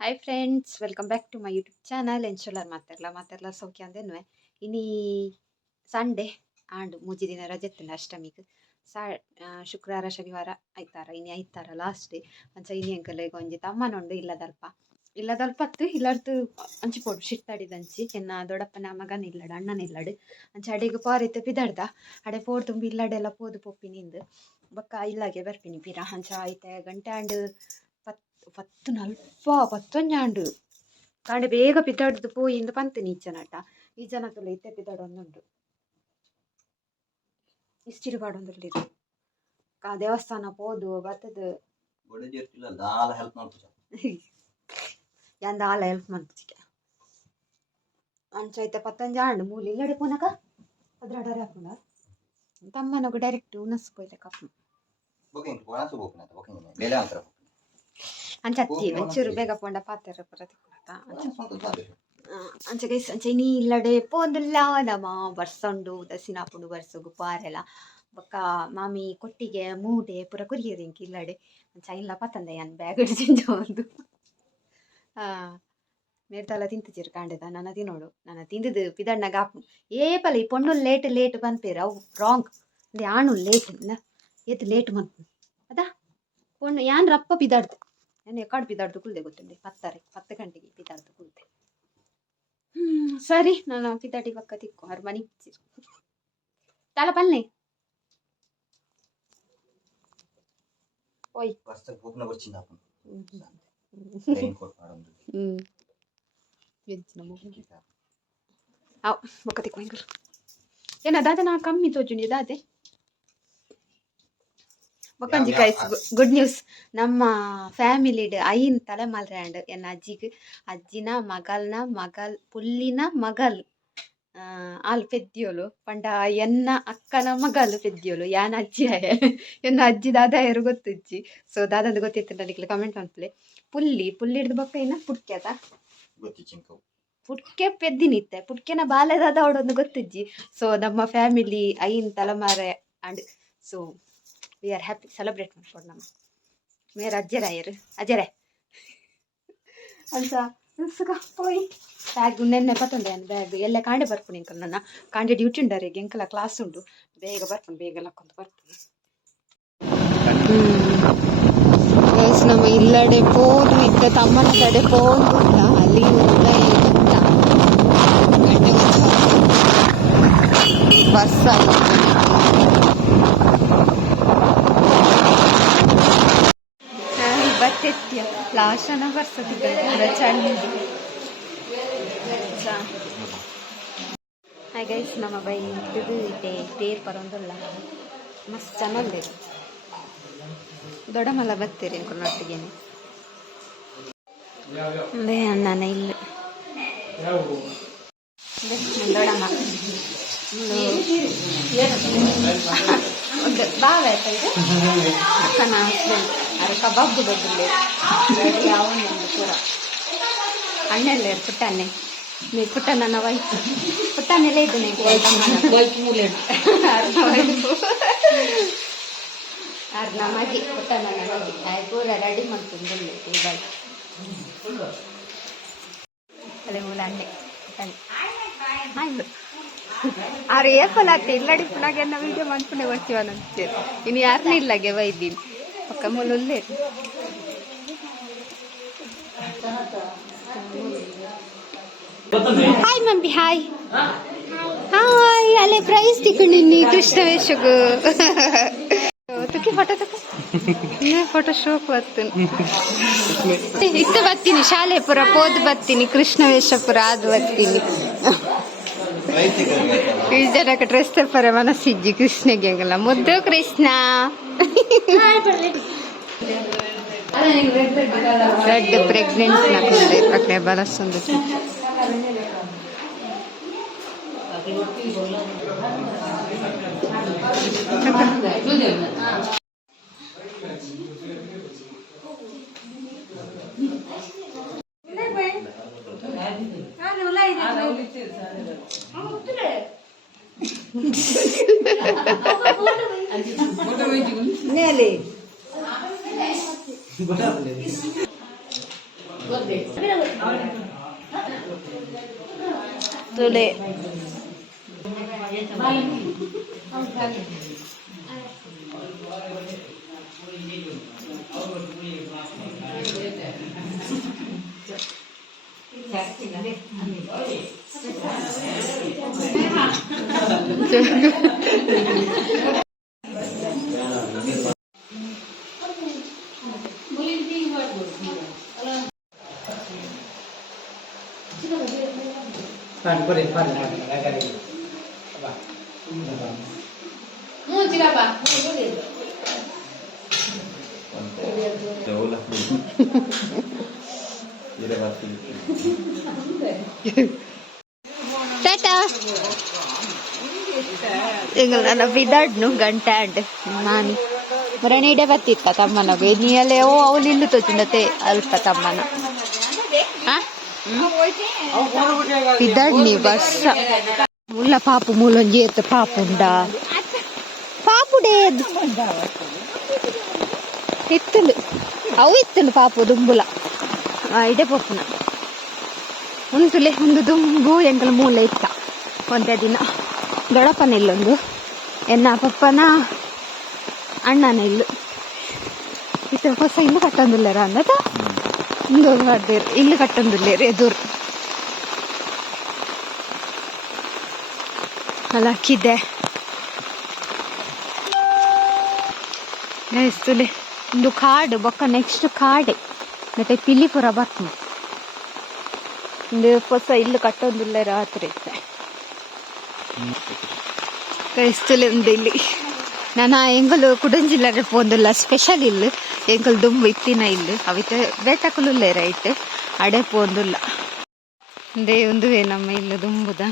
Hi friends, welcome back to my YouTube channel. ಎಂಚುಲರ್ ಮಾತೆರ್ಲ ಸೌಖ್ಯ ಅಂದೇನುವೆ ಇನಿ ಸಂಡೇ ಆಂಡ್ ಮೂಜಿ ದಿನ ರಜೆ ಇತ್ತಿನ ಅಷ್ಟಮಿಗೆ ಶುಕ್ರವಾರ ಶನಿವಾರ ಐತಾರ ಇನಿ ಐತಾರ ಲಾಸ್ಟ್ ಡೇ ಅಂಚ ಇನಿ ಅಂಕಲ್ ಒಂಜಿ ತಮ್ಮನೊಂಡು ಇಲ್ಲದಲ್ಪತ್ತು ಇಲ್ಲಡ್ತು ಅಂಚಿ ಪೋಡು ಶಿಟ್ಟಾಡಿದಂಚಿ ಎನ್ನ ದೊಡ್ಡಪ್ಪನ ಮಗನ ಇಲ್ಲಡು ಅಣ್ಣನ ಇಲ್ಲಡು ಅಂಚ ಅಡೆಗೆ ಪಾರಿತ್ತೆ ಪಿದಡ್ದ ಅಡೆ ಪೋಡ್ ತುಂಬಿ ಇಲ್ಲಡೆಲ್ಲ ಪೋದು ಪೊಪ್ಪಿನಿಂದು ಬೊಕ್ಕ ಇಲ್ಲಾಗೆ ಬರ್ಪಿನಿ ಪಿರ ಅಂಚ ಐತೆ ಗಂಟೆ ಆಂಡ್ ಪತ್ತು ನಲ್ಪ ಪತ್ತೊಂಜಾಂಡು ಕಾಂಡೆ ಬೇಗ ಪಿದಾಡ್ದು ಪೋಯಿಂದು ಪಂತನಿ ಈಚನಟ ಈ ಜನ ತುಲ ಇತ್ತೆ ಪಿದಾಡೊಂದುಂಡು ಇಷ್ಟಿರು ಪಾಡೊಂದುಲ್ಲಿರು ದೇವಸ್ಥಾನ ಪೋದು ಬತ್ತದ ಯಾಂದ ಆಲ ಹೆಲ್ಪ್ ಮಾಡ್ತಿಕೆ ಅಂಚ ಐತೆ ಪತ್ತೊಂಜಾಂಡು ಮೂಲಿ ಇಲ್ಲಡೆ ಪೋನಕ ಅದ್ರಡರೆ ಹಾಕೊಂಡ ತಮ್ಮನಗು ಡೈರೆಕ್ಟ್ ಉನಸ್ಕೊಯ್ಲೆ ಕಪ್ಪು ಅಂಚ ಅತ್ತಿ ಒಂಚೂರು ಬೇಗ ಪೋಂಡ ಪಾತೆರ ಪುರ ಅಂಚ ಗೈಸ್ ಅಂಚ ಇನಿ ಇಲ್ಲಡೆ ಪೋಂದುಲ್ಲ ನಮ ಬರ್ಸೊಂಡು ದಸಿನಾಪುಂಡು ಬರ್ಸಗು ಪಾರೆಲ ಬೊಕ್ಕ ಮಾಮಿ ಕೊಟ್ಟಿಗೆ ಮೂಡೆ ಪೂರ ಕುರಿಯರಿಂಕಿ ಇಲ್ಲಡೆ ಅಂಚ ಇಲ್ಲ ಪತ್ತಂದೆ ಯಾನ್ ಬ್ಯಾಗ್ ಹಿಡಿದಿಂಜ ಒಂದು ಮೇಡ್ತಲ್ಲ ತಿಂತಿದ್ದೀರು ಕಾಂಡೆದ ನನ್ನ ತಿನ್ನೋಡು ನನ್ನ ತಿಂದಿದ್ದು ಪಿದಣ್ಣಗ ಏಪಲ ಈ ಪೊಣ್ಣು ಲೇಟ್ ಬಂದ್ಪೇರ ಅವು ರಾಂಗ್ ಅಂದ್ರೆ ಆಣು ಲೇಟ್ ಏತ್ ಲೇಟ್ ಬಂತು ಅದಾ ಪೊಣ್ಣು ಯಾನ್ ರಪ್ಪ ಪಿದಾಡ್ದು ನಾನು ಎಕಾಡು ಪಿದಾಡ್ದು ಕುಲ್ದೆ ಗೊತ್ತುಂಡೆ 10 ಗಂಟೆಗೆ ಪಿದಾಡ್ದು ಕುಲ್ದೆ ಸರಿ ನಾನು ಪಿದಾಡಿ ಪಕ್ಕ ತಿಕ್ಕು ಅವ್ರ ಮನೆ ತಲ ಪಲ್ಲೆ ಓಯ್ ಬೊಕ್ಕ ತಿಕ್ಕು ಏನ ದಾದೆ ನಾ ಕಮ್ಮಿ ತೋಜುಂಡಿ ದಾದೆ ಬೊಕ್ಕಂಜಿ ಗೈಸ್ ಗುಡ್ ನ್ಯೂಸ್ ನಮ್ಮ ಫ್ಯಾಮಿಲಿಡ್ ಐನ್ ತಲೆಮಲ್ರೆ ಆಂಡ್ ಎನ್ನ ಅಜ್ಜಿನ ಮಗಲ್ ಪುಲ್ಲಿನ ಮಗಲ್ ಆಲ್ ಪೆದ್ದಿಯೋಲು ಪಂಡ ಎನ್ನ ಅಕ್ಕನ ಮಗಲು ಪೆದ್ದಿಯೋಲು ಯಾನ ಅಜ್ಜಿ ಎನ್ನ ಅಜ್ಜಿ ದಾದ ಯಾರು ಗೊತ್ತಿಜ್ಜಿ ಸೊ ದಾದಂದು ಗೊತ್ತಿತ್ತು ನನಗೆ ಕಮೆಂಟ್ ಮಾಡ್ತಲೆ ಪುಲ್ಲಿಡ್ದು ಬೊಕ್ಕ ಏನ ಪುಟ್ಕ್ಯದ ಪುಟ್ಕೆ ಪೆದ್ದಿನಿತ್ತೆ ಪುಟ್ಕೆನ ಬಾಲ್ಯದಾದ ಅವಡೊಂದು ಗೊತ್ತಿಜ್ಜಿ ಸೊ ನಮ್ಮ ಫ್ಯಾಮಿಲಿ ಐನ್ ತಲೆಮಾರೆ and so we are happy celebrate ಮಾಡ್ಕೊಂಡು ನಮ್ಮ ಮೇರೆ ಅಜ್ಜರೇ ಅಂಚ ಸುಖ ಪೋಯಿ ಬ್ಯಾಗ್ ನೆನ್ನೆ ಪತ್ತೊಂಡೆ ಬ್ಯಾಗ್ ಎಲ್ಲ ಕಾಂಡೆ ಬರ್ಪುಣಿ ಇಂಕಲ್ ನನ್ನ ಕಾಂಡೆ ಡ್ಯೂಟಿ ಉಂಡರಿಗೆ ಎಂಕಲ ಕ್ಲಾಸ್ ಉಂಡು ಬೇಗ ಬರ್ಪುಣಿ ಬೇಗ ಲಕ್ಕೊಂದು ಬರ್ಪುಣಿ ನಮ್ಮ ಇಲ್ಲಡೆ ಪೋದು ಇದ್ದ ತಮ್ಮನ ಕಡೆ ಪೋದು ಅಲ್ಲಿ ಗಂಟೆ ಬಸ್ ಬತ್ತೆತ್ಯ ಲಾಶನ ಬರ್ಸದಿದ್ದ ಚಂಡಿ ಹಾಯ್ ಗೈಸ್ ನಮ್ಮ ಬೈ ಇದು ಇದೆ ತೇರ್ ಪರೊಂದಲ್ಲ ಮಸ್ತ್ ಚೆನ್ನಾಗಿದೆ ದೊಡ್ಡಮಲ್ಲ ಬತ್ತೀರಿ ಅನ್ಕೊಂಡೊಟ್ಟಿಗೇನೆ ಅದೇ ಅಣ್ಣನ ಇಲ್ಲ ದೊಡ್ಡಮ್ಮ ಒಂದು ಬಾವ ಆಯ್ತಾ ಇದು ಅಕ್ಕನ ಹಸ್ಬೆಂಡ್ ಅರೆ ಕಬಾಬ್ ದೊಡ್ಡಲೆ ಯಾವೊಂದು ಪೂರ ಅಣ್ಣೆಲ್ಲ ಪುಟ್ಟನ್ನೆ ನೀ ಪುಟ್ಟನ ವೈಫ್ ಪುಟ್ಟನೆಲ್ಲ ಇದ್ದೇನೆ ಅರ್ನ ಮಗಿ ಪುಟ್ಟನ ಮಗಿ ಪೂರ ರೆಡಿ ಮಾಡ್ತೀನಿ ಟೇಬಲ್ ಅಲ್ಲೇ ಮೂಲ ಅಣ್ಣೆ ಪುಟ್ಟನೆ ಆಯ್ತು ಅವ್ರು ಏಪಲ್ಲ ಅತ್ತೆ ಇಲ್ಲಡಿ ಪುನಗೆ ನಾವು ವಿಡಿಯೋ ಮಾಡ್ಕೊಂಡೆ ಬರ್ತೀವನಂತೆ ಇನ್ನು ಯಾರನ್ನೂ ಇಲ್ಲಗೆ ಬೈದೀನಿ ಪಕ್ಕ ಮೂಲೇ ಹಾಯ್ ಮಮ್ಮಿ ಹಾಯ್ ಅಲ್ಲೇ ಪ್ರೈಸ್ ತಿಕ್ಕೊಂಡಿನಿ ಕೃಷ್ಣ ವೇಷಗೂ ತುಕಿ ಫೋಟೋ ಫೋಟೋ ಶೋಕ್ ಬರ್ತೀನಿ ಇತ್ತು ಬರ್ತೀನಿ ಶಾಲೆ ಪುರ ಪೋದು ಬರ್ತೀನಿ ಕೃಷ್ಣ ವೇಷ ಪುರ ಅದು ಬರ್ತೀನಿ ಈ ಜನಕ್ಕೆ ಡ್ರೆಸ್ ತಪ್ಪರೆ ಮನಸ್ಸಿಜ್ಜಿ ಕೃಷ್ಣಗೆ ಹಂಗಲ್ಲ ಮುದ್ದು ಕೃಷ್ಣ ರೆಡ್ ಪ್ರೆಗ್ನೆಂಟ್ ನಕುಂಡೆ ಅಕಡೆ ಬಲಸೊಂದು ತುಲೆ ಟಾಟಾ ಈಗ ನನ್ನ ಬಿದ್ದಾಡ್ನು ಗಂಟೆ ಅಂಡ್ ನಾನು ಮರಣೀಡೆ ಬತ್ತಿತ್ತ ತಮ್ಮನಗ ನೀಯಲ್ಲೇ ಓ ಅವಳು ಇಲ್ಲು ತೋಚಿಂದತೆ ಅಲ್ಪ ತಮ್ಮನ ಬಿದ್ದಾಡ್ನಿ ಬಸ್ ಮುಲ್ಲ ಪಾಪು ಮೂಲೊಂಜಿ ಎತ್ತ ಪಾಪುಂಡ ಪಾಪುಡೇ ಇತ್ತುಂಡು ಅವು ಇತ್ತುಂಡು ಪಾಪು ದುಂಬುಲ ಇಡೆ ಪಪ್ಪುನ ಉಂಟುಲೆ ಒಂದು ದುಂಬು ಎಂಕಲ ಮೂಲ ಇತ್ತ ಒಂದೇ ದಿನ ದೊಡ್ಡಪ್ಪನ ಇಲ್ಲೊಂದು ಎನ್ನ ಪಪ್ಪನ ಅಣ್ಣನ ಇಲ್ಲು ಇತ್ತ ಹೊಸ ಇಲ್ಲು ಕಟ್ಟೊಂದುಲ್ಲೇರ ಅಂದದ ಇಂದು ಮಾಡ್ದೇರು ಇಲ್ಲು ಕಟ್ಟೊಂದುಲ್ಲೇರು ಎದುರು ಅಲ್ಲ ಹಾಕಿದ್ದೆ ತುಲೆ ಒಂದು ಕಾಡು ಬೊಕ್ಕ ನೆಕ್ಸ್ಟ್ ಕಾಡೆ ಮತ್ತೆ ಪಿಲಿಪುರ ಬರ್ತೀನಿ ಒಂದು ಹೊಸ ಇಲ್ಲು ಕಟ್ಟೊಂದಿಲ್ಲ ರಾತ್ರಿ ಕಳಿಸ್ತಲೆ ಒಂದು ಇಲ್ಲಿ ನಾನು ಎಂಗಲು ಕುಡಂಜಿಲ್ಲರೆ ಪೋಂದಿಲ್ಲ ಸ್ಪೆಷಲ್ ಇಲ್ಲು ಎಂಗಲ್ ದುಂಬು ಇತ್ತಿನ ಇಲ್ಲು ಅವಿತ ಬೇಟಕಲು ರೈಟ್ ಅಡೆ ಪೋಂದಿಲ್ಲ ಒಂದೇ ಒಂದು ನಮ್ಮ ಇಲ್ಲು ದುಂಬುದ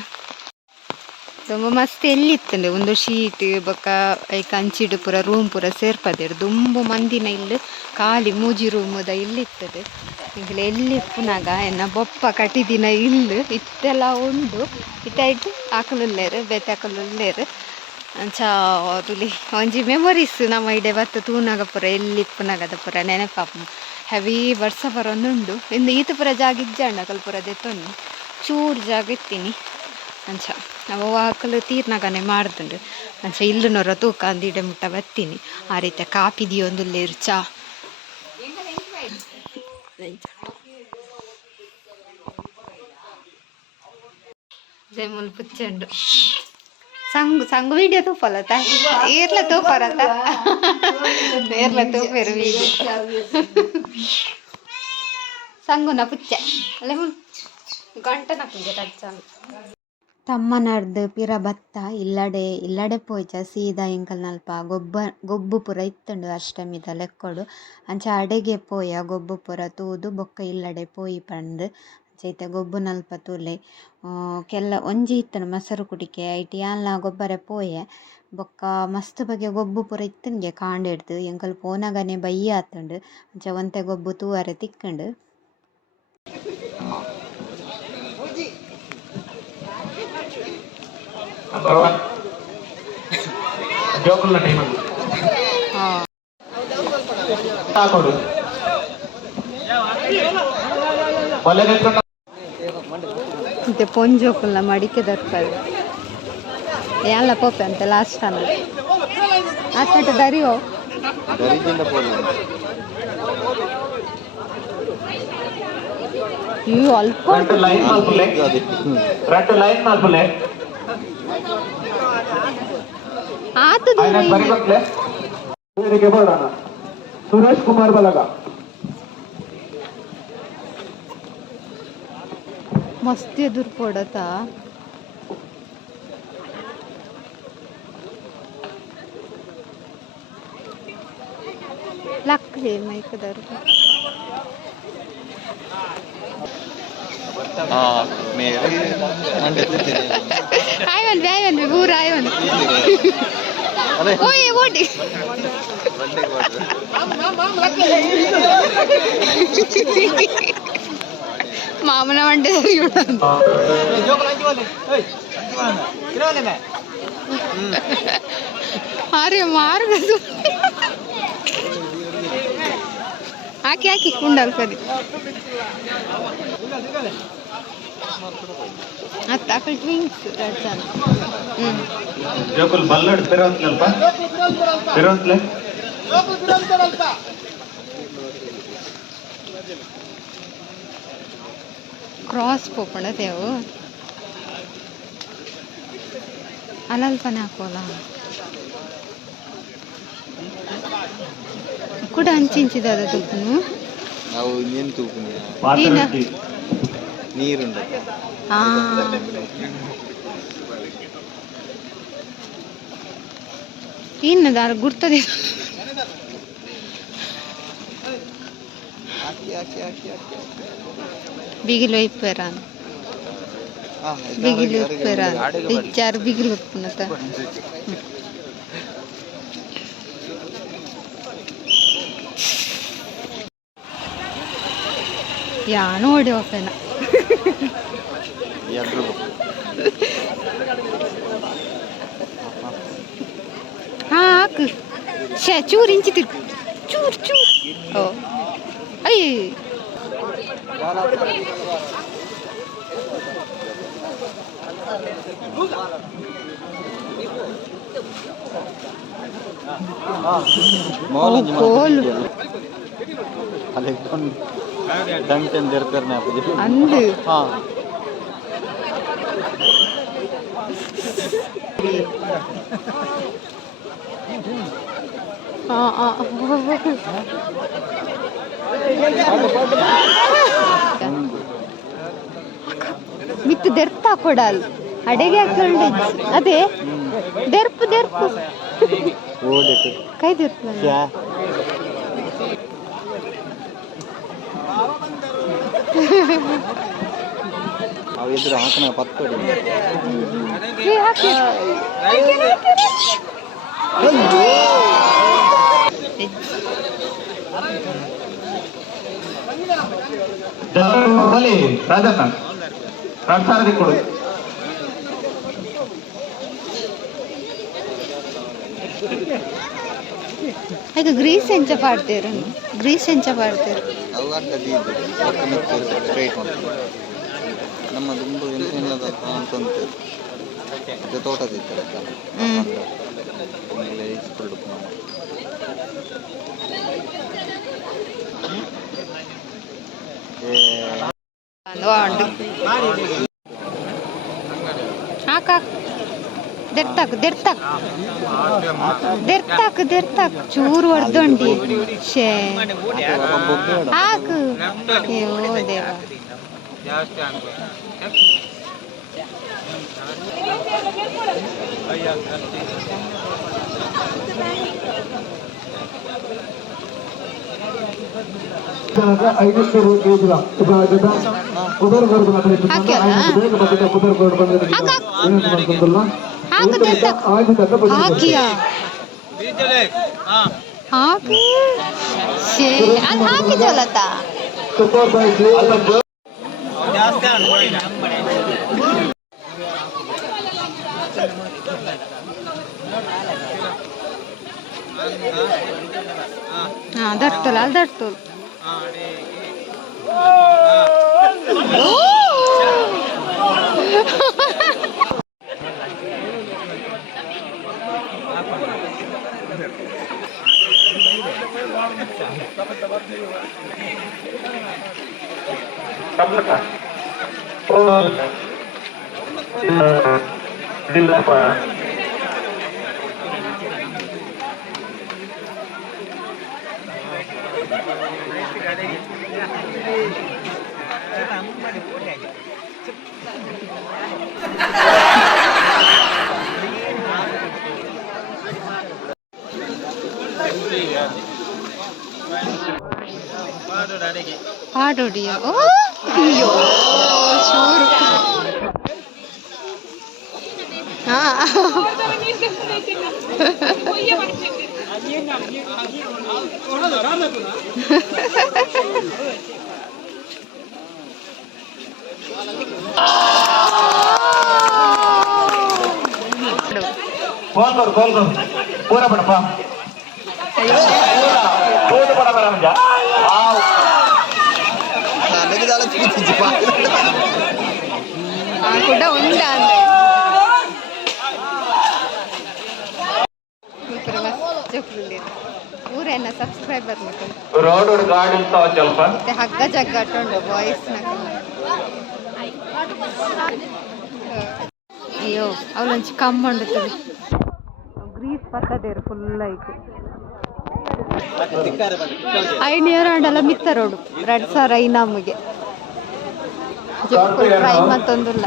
ತುಂಬ ಮಸ್ತ್ ಎಲ್ಲಿತ್ತಂಡೆ ಒಂದು ಶೀಟ್ ಬೊಕ್ಕ ಐಕ ಅಂಚಿಡು ಪೂರ ರೂಮ್ ಪೂರ ಸೇರ್ಪದೇರು ದುಂಬು ಮಂದಿನ ಇಲ್ಲಿ ಖಾಲಿ ಮೂಜಿ ರೂಮುದ ಇಲ್ಲಿರ್ತದೆ ಈಗಲೇ ಎಲ್ಲಿ ಪುನಗ ಎನ್ನ ಬೊಪ್ಪ ಕಟ್ಟಿದಿನ ಇಲ್ಲು ಇತ್ತೆಲ್ಲ ಉಂಡು ಇತ್ತಾಯ್ತು ಆಕಲುಲ್ಲೇರು ಬೇತೆ ಆಕಲುಲ್ಲೇರು ಅಂಚಾ ತುಲಿ ಒಂಜಿ ಮೆಮೊರೀಸ್ ನಮ್ಮ ಇಡೆ ಬತ್ತು ತೂನಾಗ ಪೂರ ಎಲ್ಲಿ ಪುನಗದ ಪೂರ ನೆನಪಾಪ ಹೆವಿ ವರ್ಷ ಬರೋನುಂಡು ಇಂದು ಈತ ಪೂರ ಜಾಗ ಇಜ್ಜಂಡ ಕಲ್ಪುರ ದೆತ್ತೊಂದು ಚೂರು ಜಾಗ ಇತ್ತೀನಿ ಅಂಚ ನಾವು ಆಕಲು ತೀರ್ನಾಗನೆ ಮಾಡ್ದುಂಡು ಅಂಚ ಇಲ್ಲುನೊರ ತೂಕ ಅಂದಿಡೆ ಮುಟ್ಟ ಬತ್ತೀನಿ ಆ ರೀತಿ ಕಾಪಿದಿಯೊಂದು ಲೇರು ಚಾ ಜೈಮುಲ್ ಪುಚ್ಚಂಡು ಸಂಗು ವಿಡಿಯೋ ತೂಪಲತ್ತ ಏರ್ಲ ತೂಪರತ್ತ ಏರ್ಲ ತೂಪೇರು ವಿಡಿಯೋ ಸಂಗುನ ಪುಚ್ಚ ಅಲ್ಲೇ ಮುಲ್ ಗಂಟನ ಪುಂಜೆ ಟಚ್ ತಮ್ಮನರ್ದು ಪಿರ ಬತ್ತ ಇಲ್ಲಡೆ ಪೋಯ್ಚ ಸೀದಾ ಎಂಕಲ್ ನಲ್ಪ ಗೊಬ್ಬು ಪುರ ಇತ್ತುಂಡು ಅಷ್ಟಮಿದ ಲೆಕ್ಕೊಡು ಅಂಚ ಅಡೆಗೆ ಪೋಯ ಗೊಬ್ಬು ಪುರ ತೂದು ಬೊಕ್ಕ ಇಲ್ಲಡೆ ಪೋಯಿ ಪಂದು ಅಂಚೈತೆ ಗೊಬ್ಬು ನಲ್ಪ ತೂಲೆ ಕೆಲ್ಲ ಒಂಜಿ ಇತ್ತನು ಮೊಸರು ಕುಡಿಕೆ ಐಟಿ ಯಾನ್ಲ ಗೊಬ್ಬರ ಪೋಯೆ ಬೊಕ್ಕ ಮಸ್ತ್ ಬಗೆ ಗೊಬ್ಬು ಪುರ ಇತ್ತನ್ಗೆ ಕಾಂಡೆಡ್ದು ಎಂಕಲ್ ಪೋನಗನೆ ಬಯ್ಯ ಆತುಂಡು ಅಂಚ ಒಂತೆ ಗೊಬ್ಬು ತೂವರೆ ತಿಕ್ಕಂಡು ಮತ್ತೆ ಪೊಂಜೋಕುಲ್ನ ಮಡಿಕೆ ದರ್ಪದು ಎಲ್ಲ ಪೋಪೆ ಅಂತ ಲಾಸ್ಟ್ ಅನ್ನ ಆತ ದರಿಯೋ ಇವು ಅಲ್ಪ ಸುರೇಶ್ ಕುಮಾರ್ ಬಲಗ ಮಸ್ತ್ ಎದುರು ಪಡತ ಲಕ್ಲೆ ಮೈಕದವ್ರು ಆಯ್ವನ್ ಊರ ಆಯ್ವನ್ ಓಯ್ ಓಡಿ ಮಾಮನ ಮಂಡೆ ಅರೆ ಮಾರ್ಗ ಹಾಕಿ ಹಾಕಿ ಉಂಡಲ್ ಕರಿ ಅತ್ತ ಆಕಲ್ ಟ್ವಿಂಗ್ಸ್ ರೆಡ್ ಸನ್ ಜೋಕುಲ್ ಬಲ್ಲಡ್ ಪೆರೋತ್ಲಲ್ಪ ಪೆರೋತ್ಲೆ ಕ್ರಾಸ್ ಪೋಪಣ ದೇವು ಅಲಲ್ಪನೆ ಹಾಕೋಲ್ಲ ಕೂಡ ಹಂಚಿಂಚಿದ ತೂಪನು ನಾವು ಇನ್ನೇನು ತೂಪು ನೀರುಂಡ ಇನ್ನು ದಾರ ಗುರ್ತದೆ ಬಿಗಿಲು ಇಪ್ಪರ ಬಿಗಿಲು ಇಪ್ಪರ ಇಚ್ಚಾರು ಬಿಗಿಲು ಹೊತ್ತುನತ ಯಾನು ಹೊಡಿ ಒಪ್ಪೆನ ಹಾಕು ಚೂರು ಇಂಚಿ ಚೂರು ಚೂರು ಓ ಅಯ್ಯ ಕೋಲು ಅಂದು ಮಿತ್ತು ದೆರ್ತ ಕೊಡಲ್ ಅಡೆಗೆ ಹಾಕೊಂಡು ಅದೇ ದೆರ್ಪು ದೆರ್ಪು ಕೈ ದೆರ್ಪು ಅವು ಇದ್ರೆ ಹಾಕೋಣ ಪತ್ತು ಹಾಕಿ ರಾಜಣ್ಣ ಪ್ರಾರ್ಥನೆ ಕೊಡು ಈಗ ಗ್ರೀಸ್ ಎಂಚ ಪಾಡ್ತೇರು ಗ್ರೀಸ್ ಎಂಚ ಪಾಡ್ತೇರು ಅವು ಅಡ್ಡದಿ ಸ್ಟ್ರೈಟ್ ಮಾಡ್ತಾರೆ ನಮ್ಮ ದುಂಡು ಎಂತ ಅಂತಂತೆ ಇದು ತೋಟದಿರ್ತಾರೆ ಹಾಕ ದೆರ್ತಾಕು ದೆರ್ತಾಕು ದೆರ್ತಾಕು ದೆರ್ತಾಕು ಚೂರು ಹೊಡೆದೊಂಡಿ ಶೇ ಹಾಕು ಅಯ್ಯೋ ದೇವ ಹಾಕಿಯಾ ಹಾಕಿ ಅದು ಹಾಕಿ ಚಲತ್ತ ಹಾ ದರ್ತಲ್ಲ ಅಲ್ಲಿ ದರ್ತಲ್ ಹಾಡೋಡಿಯ ಓ ಅಯ್ಯೋ ಚೂರು ಹಾ कौन कर पूरा पड़पा पूरा बड़ा बड़ा ಕೂಡ ಉಂಡ ಅಂದ್ರೆ ಊರನ್ನ ಸಬ್ಸ್ಕ್ರೈಬರ್ रोड और गाड़ी तो चल पर ಮತ್ತೆ ಹಗ್ಗ ಜಗ್ಗಾಟ ಉಂಟು ಬಾಯ್ಸ್ ಅಯ್ಯೋ ಅವಳೊಂಚು ಕಮ್ಮ ಉಂಡುತ್ತದೆ ಗ್ರೀಸ್ ಪತ್ತದೇರು ಫುಲ್ ಆಯ್ತು ಐನೂರಂಡೆಲ್ಲ ಮಿತ್ತರೋಡು 2000 ನಮಗೆ ಫ್ರೈ ಮತ್ತೊಂದಿಲ್ಲ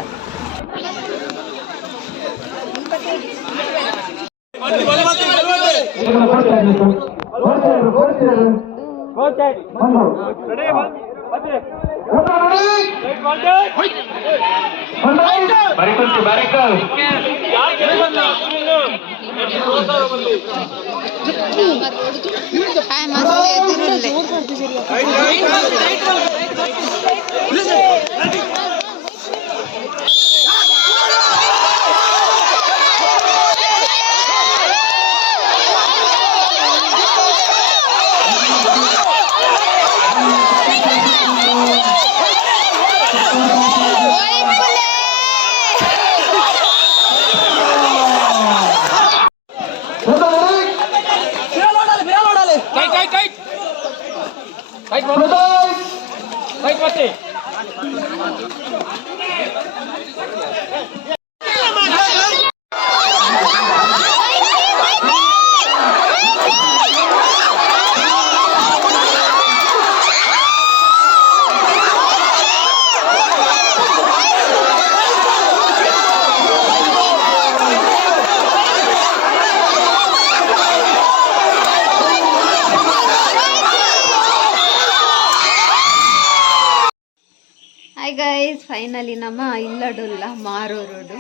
ಹಾಯ್ ಗೈಸ್ ಫೈನಲಿ ನಮ್ಮ ಇಲ್ಲಡುಲ್ಲ ಮಾರೋರೋಡು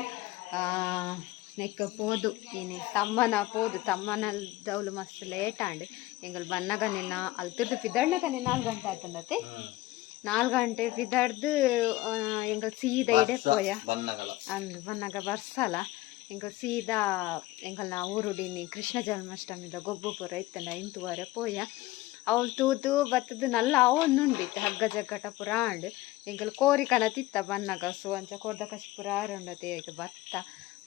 ನೆಕ್ ಪೋದು ಏನೇ ತಮ್ಮನ ಪೋದು ತಮ್ಮನ ದೌಲು ಮಸ್ತ್ ಲೇಟ್ ಆಂಡ್ ಎಂಗಲ್ ಬನ್ನಗ ನಿನ್ನ ಅಲ್ತಿರ್ದು ಪಿದಡ್ನಗ 4 ಗಂಟೆ ಆಯ್ತಂದತೆ 4 ಗಂಟೆ ಪಿದಡ್ದು ಎಂಗಲ್ ಸೀದಾ ಇಡೆ ಪೋಯ ಅಂದ್ ಬನ್ನಗ ಬರ್ಸಲ್ಲ ಎಂಗಲ್ ಸೀದಾ ಎಂಗಲ್ ನಾ ಊರುಡಿನಿ ಕೃಷ್ಣ ಜನ್ಮಾಷ್ಟಮಿದ ಗೊಬ್ಬುಪುರ ಇತ್ತಂಡ 8:15 ಪೋಯ ಅವಳು ತೂತು ಬತ್ತದು ನಲ್ಲ ಅವನ್ನುಂಡಿತ್ತು ಹಗ್ಗ ಜಗ್ಗಟ ಪುರ ಆಂಡ್ ಎಂಕಲ್ ಕೋರಿ ಕನತಿತ್ತ ಬನ್ನಗ ಸೊ ಅಂಚ ಕೊರ್ದ ಕಸಿ ಪುರ ಆರುಂಡತೆ ಈಗ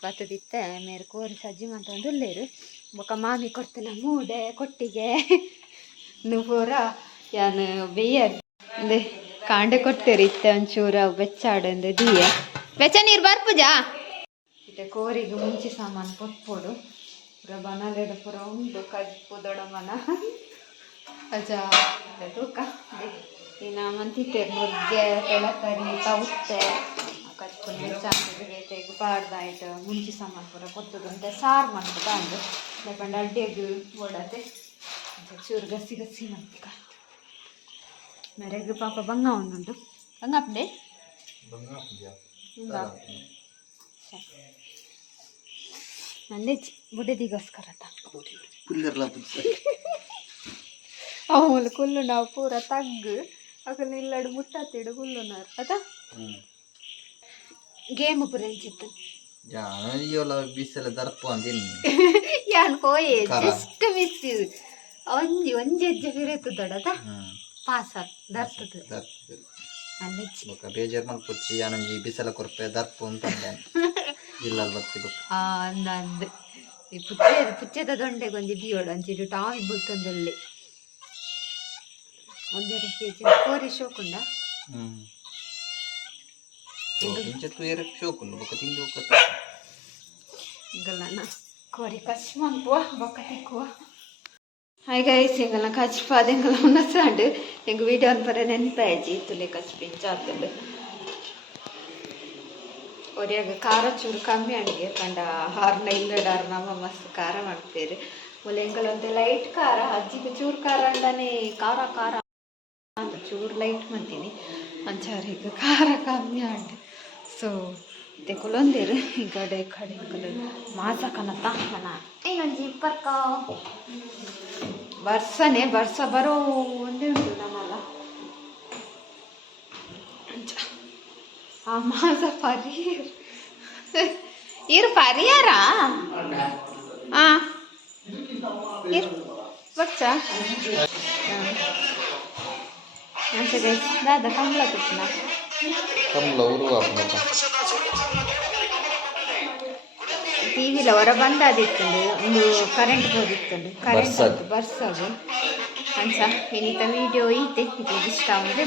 ಬತ್ತದಿತ್ತೆ ಮೇರೆ ಕೋರಿ ಸಜ್ಜಿ ಮಂತ ಒಂದುಲ್ಲೇರು ಬೊಕ ಮಾಮಿ ಕೊಡ್ತೇನೆ ಮೂಡೆ ಕೊಟ್ಟಿಗೆ ನೀವು ಪೂರ ಯಾನು ಬೇಯ ಅಂದೆ ಕಾಂಡೆ ಕೊಡ್ತೇರಿ ಇತ್ತೆ ಒಂಚೂರ ಬೆಚ್ಚಾಡಂದೆ ದಿಯೆ ಬೆಚ್ಚ ನೀರು ಬರ್ಪುಜಾ ಇತ್ತೆ ಕೋರಿಗೆ ಮುಂಚಿ ಸಾಮಾನು ಕೊಟ್ಪೋಡು ಪುರ ಬನಲೆಡು ಪುರ ಉಂಡು ಕಜ್ಪು ದೊಡಮನ ಅಜ ತೂಕ ಇನ್ನು ಮಂತಿತ್ತೇರು ಮುದ್ದೆ ತೆಳಕರಿ ತೌತ್ತೆ ಕಚ್ಕೊಂಡು ಮೆಚ್ಚಾಂತಿಗೆ ತೆಗು ಪಾಡ್ದಾಯ್ತು ಮುಂಚಿ ಸಾಮಾನು ಪೂರ ಕೊತ್ತದಂತೆ ಸಾರು ಮಾಡ್ತದ ಅಂದು ಯಾಕಂಡು ಅಡ್ಡೆಗೆ ಓಡತ್ತೆ ಚೂರು ಗಸಿ ಗಸಿ ಮಾಡ್ತಿಕ ಮರೆಗೆ ಪಾಪ ಬಂಗ ಒಂದುಂಟು ಬಂಗಪ್ಪಡೆ ನಂದೇ ಬುಡ್ಡೆದಿಗೋಸ್ಕರ ಅವಳು ಕುಲ್ಲು ನಾವು ಪೂರ ತಗ್ಗು ಅಕಲ್ ಇಲ್ಲಡು ಮುಟ್ಟತ್ತಿಡು ಕುಲ್ಲುನಾರು ಅದ ಗೇಮ್ ಪೂರ ಎಂಚಿತ್ತು ಯಾನ್ ಪೋಯೆ ಜಸ್ಟ್ ಮಿಸ್ ಒಂಜಿ ಹೆಜ್ಜೆ ಫಿರೇತು ದೊಡದ ಪಾಸ ದರ್ತದ ಬೇಜಾರು ಮಾಡ್ಕೊಡ್ಚಿ ನನಗೆ ಬಿಸಲ ಕೊರಪೆ ದರ್ಪು ಅಂತ ಅಂದ ಈ ಪುಚ್ಚದ ದೊಂಡೆಗೆ ಒಂದು ದಿಯೋಡು ಅಂಚಿಡು ಟಾಯ್ ಬುಲ್ತಂದಲ್ಲಿ ಒಂದೆರಡು ಕೆಜಿ ಕೋರಿ ಶೋಕುಂಡ ಇಂಗಲ್ಲನ ಕೋರಿ ಕಚ್ಮನ್ಪುವ ಬೊಕ್ಕ ತಿಕ್ಕುವ ಹಾಯ್ ಗೈಸ್ ಎಂಗಲ್ನ ಕಚ್ಪಾದ ಎಂಗಲ್ಲ ಉನ್ನಸಾಂಡು ಎಂಗ ವೀಡಿಯೋ ಅನ್ಪರ ನೆನ್ಪಾಯ್ಜಿ ತುಲೆ ಕಚ್ಪಿಂಚ ಆತುಂಡು ಒರಿಯಾಗ ಖಾರ ಚೂರು ಕಮ್ಮಿ ಅಡಿಗೆ ಕಂಡ ಹಾರ್ನ ಇಲ್ಲಡಾರ ನಮ್ಮ ಮಸ್ತ್ ಖಾರ ಮಾಡ್ತೇರು ಮುಲ್ಲ ಎಂಗಲೊಂದು ಲೈಟ್ ಖಾರ ಅಜ್ಜಿಗೆ ಚೂರು ಖಾರ ಅಂಡನೆ ಖಾರ ಖಾರ ಅಂತ ಚೂರು ಲೈಟ್ ಮಾಡ್ತೀನಿ ಅಂಚಾರಿಗೆ ಖಾರ ಕಮ್ಮಿ ಆಂಡು ಸೊ ತೆಕೊಳೊಂದೇರು ಈ ಕಡೆ ಮಾಸಕನತ್ತ ಮನ ಇನ್ನೊಂದು ಇಪ್ಪರ್ಕ ಬರ್ಸನೆ ಬರ್ಸ ಬರೋ ಒಂದೇ ಉಂಟು ನಮ್ಮಲ್ಲ ಆ ಮಾಸ ಪರಿಯರ್ ಇರು ಪರಿಯಾರ ಇರು ಬರ್ಚ ಅಂಚ ಗೈಸ್ ದಾದ ಕಮಲ ತುಪ್ಪನ ಕಮಲ ಉರುವ ಟಿವಿಲ ಹೊರ ಬಂದಾದಿತ್ತಂದು ಒಂದು ಕರೆಂಟ್ ಹೋಗಿತ್ತಂದು ಕರೆಂಟ್ ಬರ್ಸಾಗು ಅಂಚ ಏನಿತ ವಿಡಿಯೋ ಐತೆ ಇದು ಇಷ್ಟ ಅಂದರೆ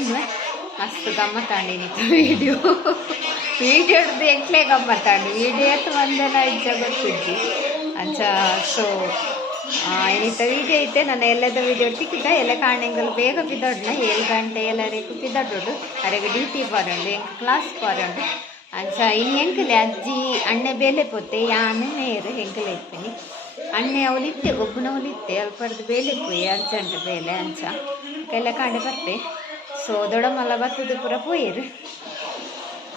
ಮಸ್ತ್ ಗಮ್ಮತ್ತಾಂಡು ಏನಿತ ವಿಡಿಯೋ ಹಿಡ್ದು ಎಂಕ್ಲೆ ಗಮ್ಮತ್ತಾಂಡು ವಿಡಿಯೋ ಎತ್ತು ಒಂದೆಲ್ಲ ಇಜ್ಜ ಗೊತ್ತಿದ್ದಿ ಅಂಚ ಸೊ ಏನಿತ ವಿಡಿಯೋ ಐತೆ ನನ್ನ ಎಲ್ಲದ ವಿಡಿಯೋ ತಿಕ್ಕಿದ್ದ ಎಲ್ಲ ಕಾಣೆಂಗಲ್ ಬೇಗ ಪಿದೊಡ್ನ 7 ಗಂಟೆ ಎಲ್ಲರೇಕು ಪಿದೊಡ್ಡು ಅರೆಗೆ ಡ್ಯೂಟಿ ಬರೋಂಡು ಎಂಕ್ ಕ್ಲಾಸ್ ಬರೋಂಡು ಅಂಚ ಇನ್ನು ಎಂಕಲೆ ಅಜ್ಜಿ ಅಣ್ಣೆ ಬೇಲೆ ಪೊತ್ತೆ ಯಾನೆ ನೇರು ಎಂಕಲೆ ಇಪ್ಪನಿ ಅಣ್ಣೆ ಅವಲಿತ್ತೆ ಗೊಬ್ಬನ ಅವಲಿತ್ತೆ ಅಲ್ಪರ್ದು ಬೇಲೆ ಪೋಯಿ ಅರ್ಜೆಂಟ್ ಬೇಲೆ ಅಂಚ ಎಲ್ಲ ಕಾಂಡೆ ಬರ್ತೆ ಸೊ ದೊಡ್ಡಮ್ಮಲ್ಲ ಬರ್ತದೆ ಪೂರ ಪೋಯಿರು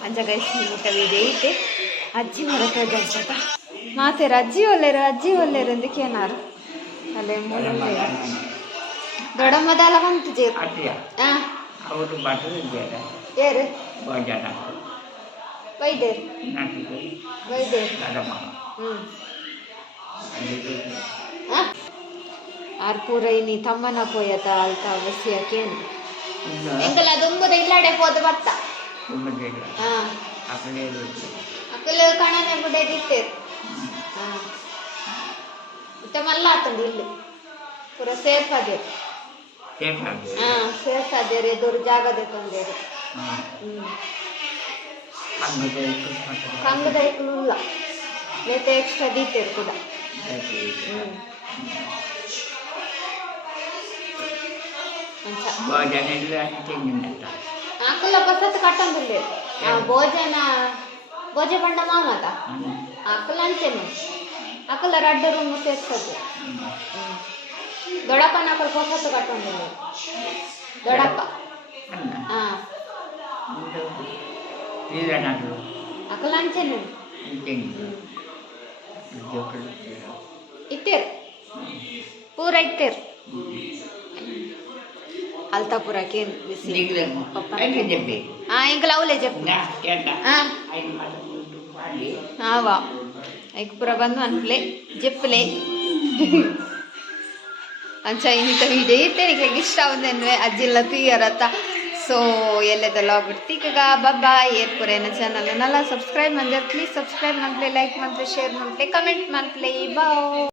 ಅಂಚ ಗೈಸ್ ಇಂಥ ವಿಡಿಯೋ ಐತೆ ಅಜ್ಜಿ ಮರ ತೋಜ ಮಾತೇರು ಅಜ್ಜಿ ಒಳ್ಳೆರು ಅಂದಕ್ಕೆ ಏನಾರು ಅಲ್ಲೇ ದೊಡ್ಡಮ್ಮದಲ್ಲ ಬಂತು ಜೇರು ಹಾಂ ಏರು ವೈದ್ಯರು ಆರ್ ಪೂರ ಇನಿ ತಮ್ಮನ ಪೋಯತ ಅಲ್ತ ಬಸಿಯಕೇನು ಎಂಕಲ ದುಂಬುದ ಇಲ್ಲಾಡೆ ಪೋದು ಬರ್ತ ಅಕ್ಕಲು ಕಣನೆ ಬುಡೆ ದಿತ್ತೇರು ಇತ್ತ ಮಲ್ಲ ಆತಂದು ಇಲ್ಲಿ ಪೂರ ಸೇಫ್ ಅದೇರು ಸೇಫ್ ಅದೇರು ಎದುರು ಜಾಗದೆ ತಂದೇರು ಕಂಗದ ಇಲ್ಲ ಲೇತೆ ಎಕ್ಸ್ಟ್ರಾ ದೀತೇರು ಕೂಡ ಆಕಲ್ಲ ಬಸತ್ ಕಟ್ಟಂದಿಲ್ಲ ಭೋಜನ ಭೋಜ ಪಂಡ ಮಾಮತ ಆಕಲ್ಲ ಅಂಚೆನು ಆಕಲ್ಲ ರಡ್ಡ ರೂಮ್ ಸೇರ್ಸೋದು ದೊಡ್ಡಪ್ಪನ ಆಕಲ್ ಬಸತ್ ಕಟ್ಟಂದಿಲ್ಲ ದೊಡ್ಡಪ್ಪ ಹಾಂ ಆಕಲ್ಲ ಅಂಚೆನು ಇತ್ತೇರು ಪೂರ ಇತ್ತೇರು ಅಲ್ತಾಪುರಕ್ಕೆ ಎಂಕಲ್ ಅವಲೇ చెప్పు ಆವಾ ಐಕ್ ಪೂರ ಬಂದು ಅನ್ಪ್ಲೆ ಜೆಪ್ಪಲೆ ಅಂಚ ಇನ್ನಿತ ವಿಡಿಯೋ ಇತ್ತೆ ನಿಮಗೆ ಇಷ್ಟ ಆಗುದೇನ್ವೆ ಅಜ್ಜಿಲ್ಲ ತುಯ್ಯರತ್ತ ಸೊ ಎಲ್ಲದೆಲ್ಲ ಬಿಡ್ತೀಗ ಬಬ್ಬಾ ಏರ್ಪುರ ಏನ ಚಾನಲ್ ನಲ್ಲ ಸಬ್ಸ್ಕ್ರೈಬ್ ಮಂಜರ್ ಪ್ಲೀಸ್ ಸಬ್ಸ್ಕ್ರೈಬ್ ಮಾಡ್ಲೆ ಲೈಕ್ ಮಾಡ್ಲೆ ಶೇರ್ ಮಾಡ್ಲೆ ಕಮೆಂಟ್ ಮಾಡ್ಲೆ ಬಾಯ್